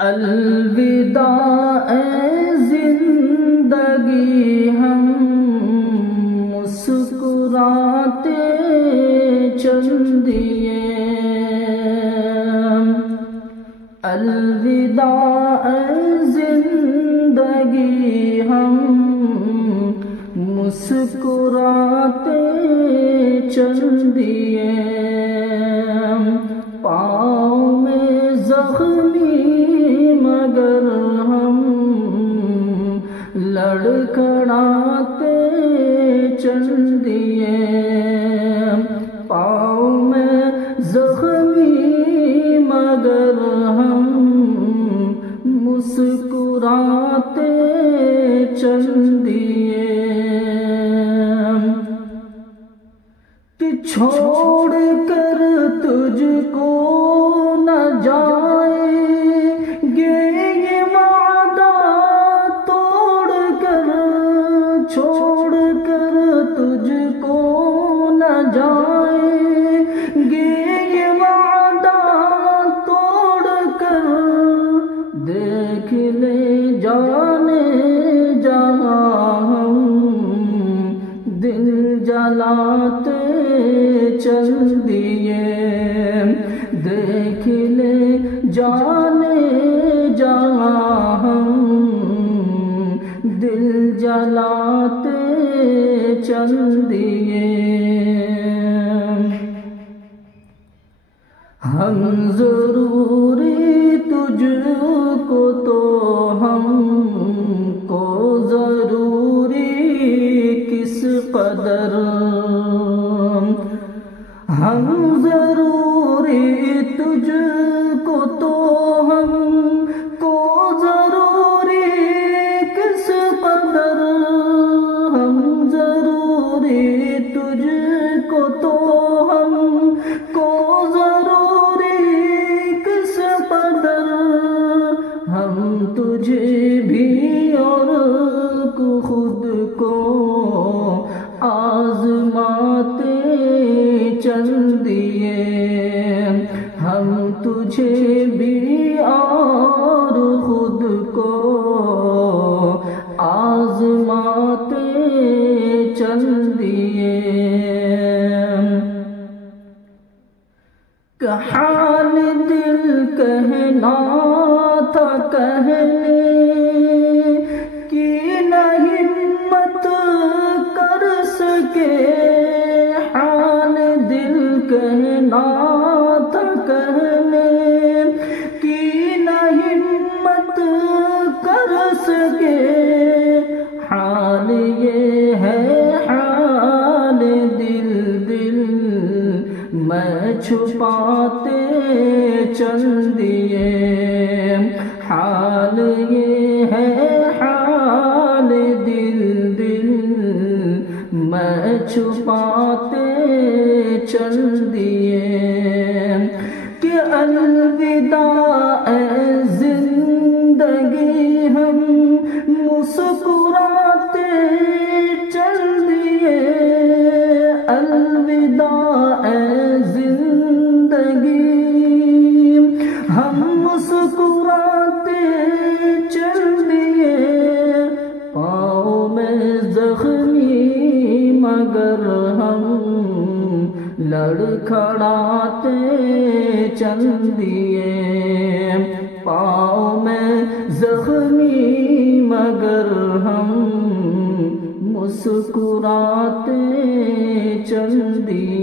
الوداع اے زندگی ہم مسکراتے چل دیے، الوداع اے زندگی ہم مسکراتے چل دیے، پاؤں میں زخمی مگر ہم لڑکھڑاتے چل دیے، پاؤں میں زخمی مگر ہم مسکراتے چل دیے، کہ چھوڑ کر تجھ کو نہ جائیں گے یہ وعدہ توڑ کر، چھوڑ کر تجھ کو نہ جائیں گے یہ وعدہ توڑ کر، دیکھ لے جانے جہاں ہم دل جلاتے چل دیے، دیکھ لے جانے جہاں ہم دل جلاتے چل دیے، ہم ضروری تجھ کو تو ہم کو ضروری کس قدر، ہم ضروری تجھ کو تو ہم کو ضروری کس قدر، ہم ضروری تجھ کو تو ہم کو ضروری کس قدر، ہم تجھے بھی اور خود کو آزماتے چل دیے، ہم تجھے بھی اور خود کو آزماتے چل دیے، کہ حال دل کہنا تھا کہنے کی نہ ہمت کر سکے، حال دل کہنا تھا کہنے کی نہ ہمت کر سکے، حال یہ ہے حال دل دل میں چھپاتے چل دیے، حال یہ ہے حال دل دل میں چھپاتے چل دیے، کہ الوداع اے زندگی ہم مسکراتے چل دیے، الوداع اے زندگی ہم مسکراتے چل دیے، پاؤں میں زخمی مگر ہم لڑکھڑاتے چل دیے، پاؤں میں زخمی مگر ہم مسکراتے چل دیے۔